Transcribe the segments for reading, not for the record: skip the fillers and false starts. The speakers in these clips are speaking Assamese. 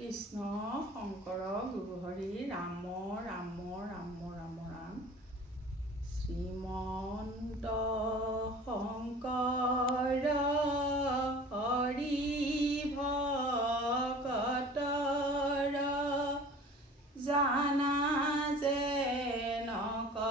কৃষ্ণ শংকৰ গুৰু হৰি ৰাম ৰাম ৰাম ৰাম ৰাম শ্ৰীমন্ত শংকৰ হৰি ভকতৰ জানা যে নকল্পতৰু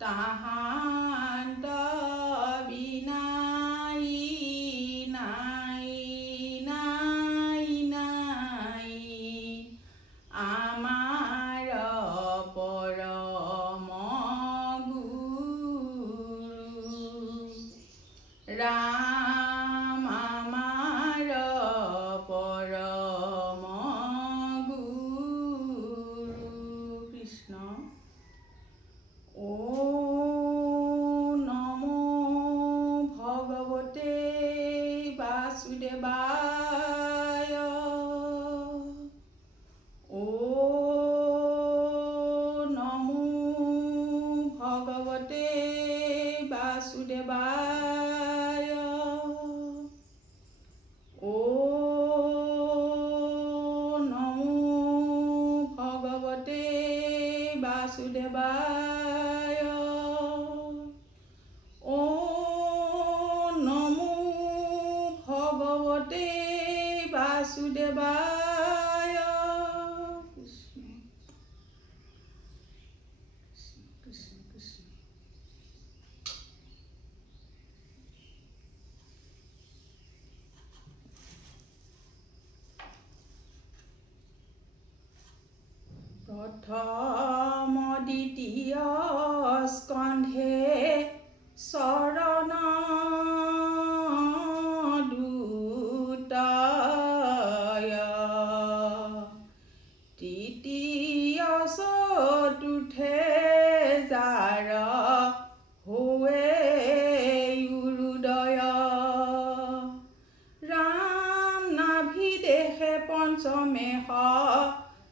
তাহান্ত राम आमार परम गुरु कृष्ण ओ नमो भगवते वासुदेवाय ओ नमो भगवते वासुदेवाय ओ नमो भगवते वासुदेवाय ओ नमो भगवते वासुदेवाय कृष्ण कृष्ण कृष्ण प्रथम द्वितीय स्कन्धे शरण दूतय तृतीय चतुर्थे जार हुए उरुदय राम नाभि देहे पंचमे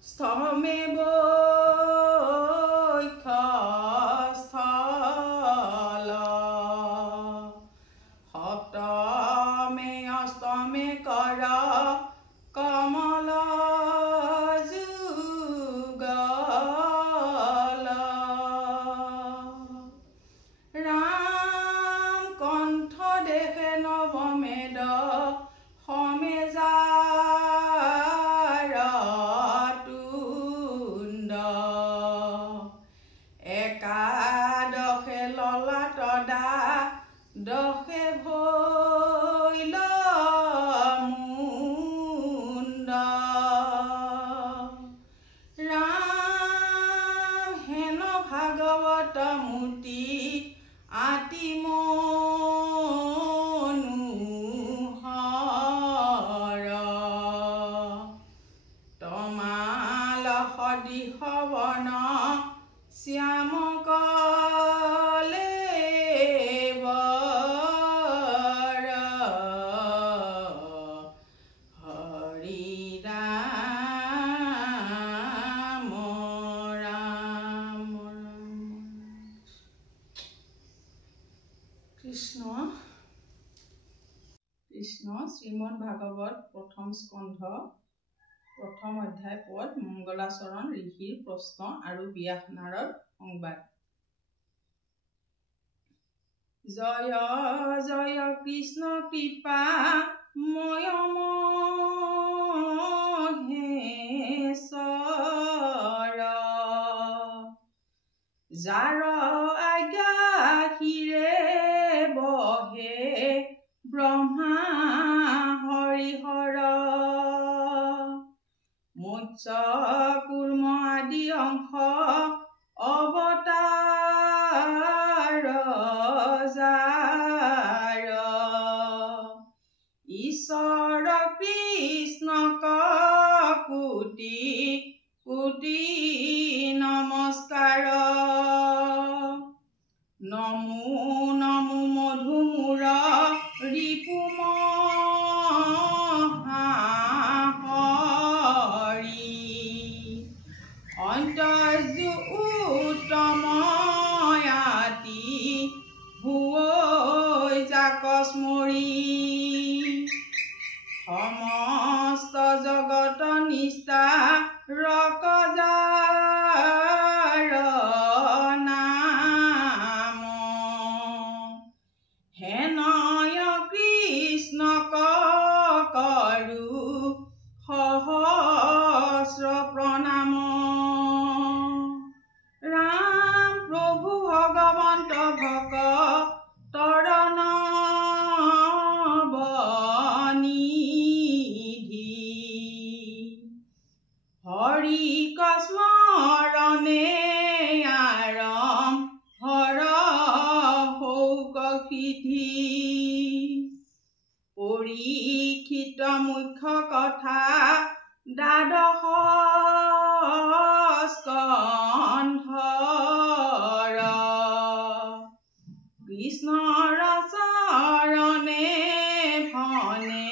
স্থমে বৈক্ষস্থল সপ্তমে অষ্টমে কৰ কমল যুগল ৰাম কণ্ঠ দেহে নৱমেদ সমেজা একাদশে ললাট দশে ভৈল মুণ্ড ৰাম হেন ভাগৱত মূৰ্তি আতি মনোহৰ তমাল সদৃশ বৰ্ণ শ্যাম কলেবৰ হৰি ৰাম ৰাম কৃষ্ণ কৃষ্ণ শ্ৰীমদ ভাগৱত প্ৰথম স্কন্ধ প্ৰথম অধ্যায় পদ মংগলাচৰণ ঋষিৰ প্ৰশ্ন আৰু ব্যাস নাৰদ সংবাদ জয় জয় কৃষ্ণ কৃপা মহেশ্বৰ যাৰ আজ্ঞা হিৰে বহে ব্ৰহ্মা হৰিহৰ মৎস্য কুৰ্ম আদি অংশ অৱতাৰ যাৰ ঈশ্বৰ কৃষ্ণক কোটি কোটি নমস্কাৰ স্মৰি সমস্ত জগত নিষ্ঠা ৰকজাৰ নাম হেনয় কৃষ্ণক কৰো সহস্ৰ প্ৰণাম ৰাম প্ৰভু ভগৱন্ত ভকতৰ নৱনিধি হৰি স্মৰণে আৰম্ভৰ শৌক সিদ্ধি পৰীক্ষিত মুখ্য কথা দ্বাদশ স্কন্ধৰ কৃষ্ণৰ চৰণে ফনে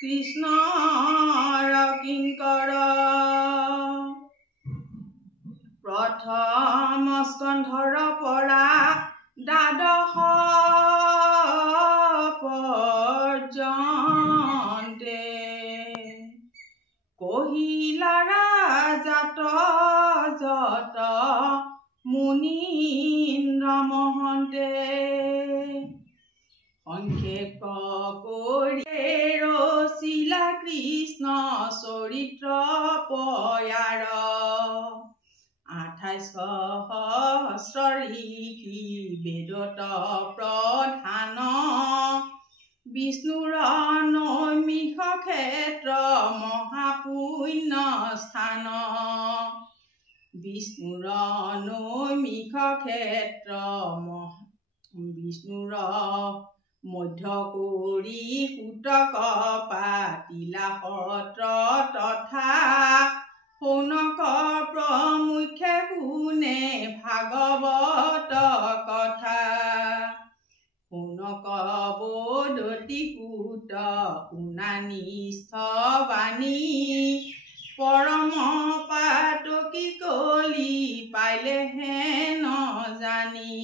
কৃষ্ণৰ কিংকৰ প্ৰথম স্কন্ধৰ পৰা দ্বাদশ পৰ্যন্তে কহিলা ৰাজাত যত মুনীন্দ্ৰ মহন্তে সংক্ষেপ কৰি ৰচিলা কৃষ্ণ চৰিত্ৰ পয়াৰ 28 সহস্ৰ ঋষি বেদত প্ৰধান বিষ্ণুৰ নৈমিষ ক্ষেত্ৰ মহাপুণ্য স্থান বিষ্ণুৰ নৈমিষ ক্ষেত্ৰ বিষ্ণুৰ মধ্য কৰি সূতক পাতিলা সত্ৰ তথা শৌনক প্ৰমুখ্যে শুনে ভাগৱত কথা শৌনক বদতি সূত শুনা নিষ্ঠ বাণী পৰম পাতকী কলি পাইলেহে নজানি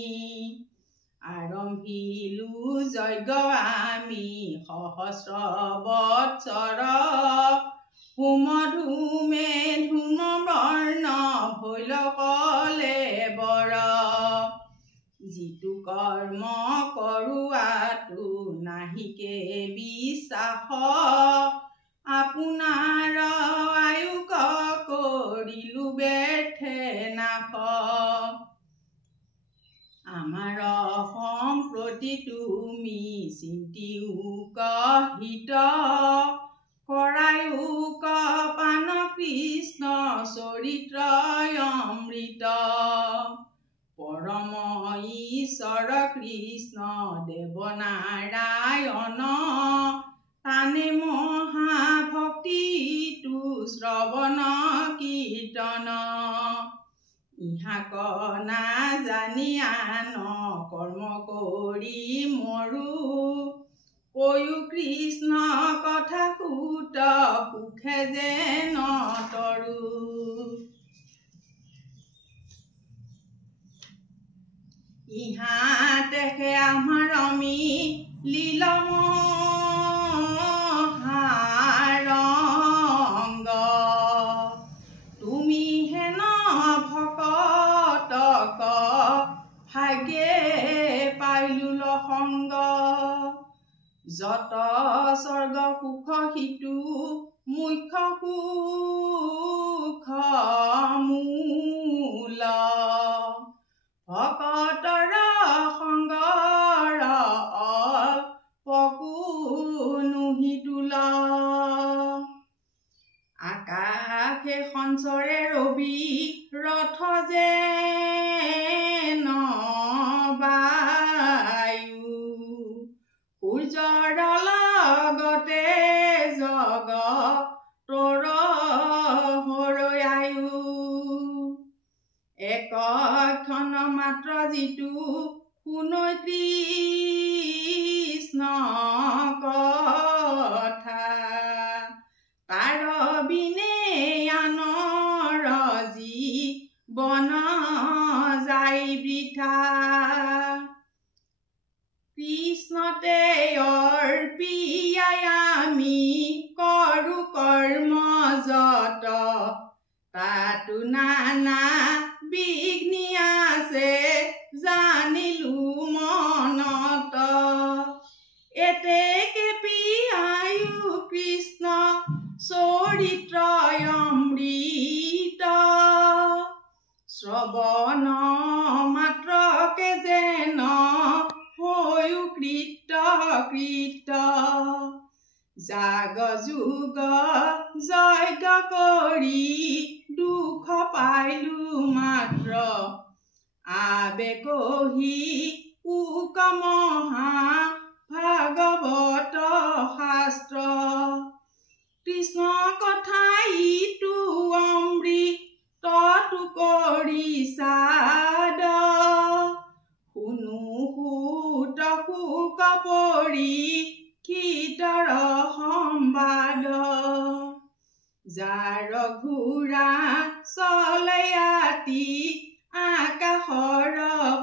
আৰম্ভিলো যজ্ঞ আমি সহস্ৰ বৎসৰ হোম ধূমে ধূম বৰ্ণ ভৈল কলে বৰ যিটো কৰ্ম কৰোৱাটো নাহিকে বিশ্বাস আপোনাৰ আয়ুক কৰিলো ব্যৰ্থে নাশ আমাৰ সম্প্ৰতি তুমি চিন্তিউক হিত কৰায়ুক পান কৃষ্ণ চৰিত্ৰ অমৃত পৰম ঈশ্বৰ কৃষ্ণ দেৱ নাৰায়ণ তানে মহাভক্তিটো শ্ৰৱণ কীৰ্তন ইহাক নাজানি আন কৰ্ম কৰি মৰো কৈও কৃষ্ণ কথা সূত সুখে যেন তৰো ইহাতেহে আমাৰ আমি লীলমহাৰংগ তুমি হেন ভকতক ভাগ্যে পাইলো সংগ যত স্বৰ্গ সুখ সিটো মুখ্য সুখ মূল ভকতৰ সংগৰ অল্পকোনো তুল আকাশে সঞ্চৰে ৰবি ৰথ যে বায়ু সূৰ্যৰ লগতে জগ তোৰ হৰয়ায়ু এক ক্ষণ মাত্ৰ যিটো শুনৈ কৃষ্ণ কথা তাৰ বিনে আনৰ জীৱন যায় বৃথা কৃষ্ণতে কৃত জাগ যুগ যজ্ঞ কৰি দুখ পাইলো মাত্ৰ আবেকহি উক মহা ভাগৱত শাস্ত্ৰ কৃষ্ণ কথা ইটো অমৃত তু কৰি সাদ শুনো সুত শোক পৰি কীতৰ সম্বাদ যাৰ ঘোঁৰা চলে আতি আকাশৰ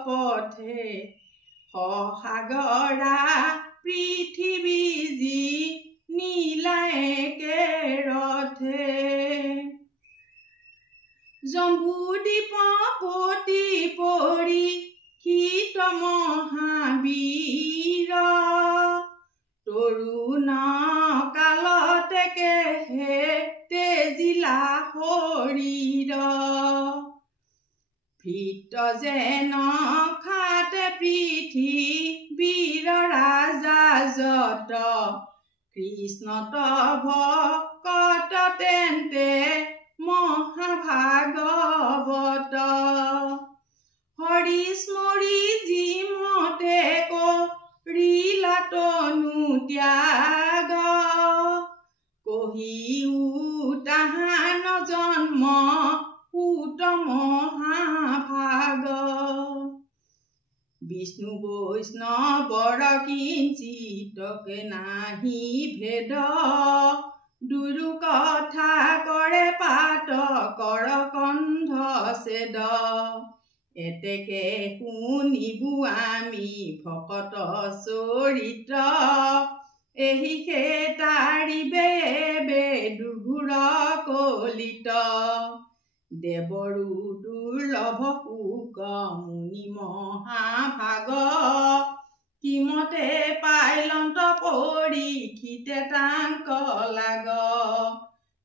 পথে সসাগৰা পৃথিৱী যি নীলায়েকে ৰথে জম্বুদ্বীপপতি পৰি শীত মহাবীৰ তৰুণ কালতে কেহে তেজিলা শৰীৰ ভৃত যেন খাতে পৃথিৱীৰ ৰাজা যত কৃষ্ণ ভকত তেন্তে মহাভাগৱত হৰি স্মৰি যিমতে কৰিলা তনু ত্যাগ কহিও তাহান জন্ম পুত মহাভাগ বিষ্ণু বৈষ্ণৱৰ কিঞ্চিতকে নাহি ভেদ দুয়ো কথা কৰে পাত কৰ কন্ধ ছেদ এতেকে শুনিবো আমি ভকত চৰিত্ৰ এহি তাৰিবে দুৰ্ঘোৰ কলিত দেৱৰো দুৰ্লভ সুক মুনি মহাভাগ কিমতে পাইলন্ত পৰীক্ষিতে তাংক লাগ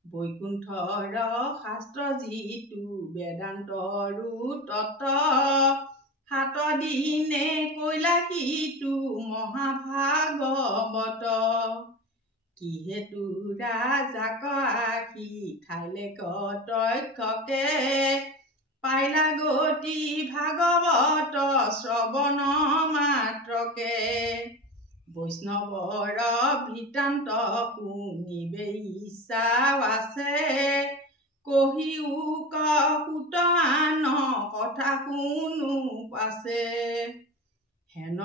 বৈকুণ্ঠৰ শাস্ত্ৰ যিটো বেদান্তৰো তত হাত দিনে কৈলা সিটো মহাভাগৱত কিহেতু ৰাজাক আখি খাইলে কতক্ষকে পাইলা গতি ভাগৱত শ্ৰৱণ মাত্ৰকে বৈষ্ণৱৰ বৃত্তান্ত শুনিবে ইচ্ছা আছে কহিও সুত আন কথা শুনো পাছে হেন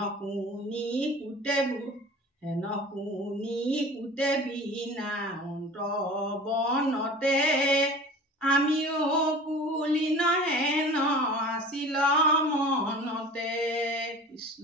শুনি সুতে বিনা অন্ত বনতে আমিও কুলীন হেন আছিল মনতে কৃষ্ণ।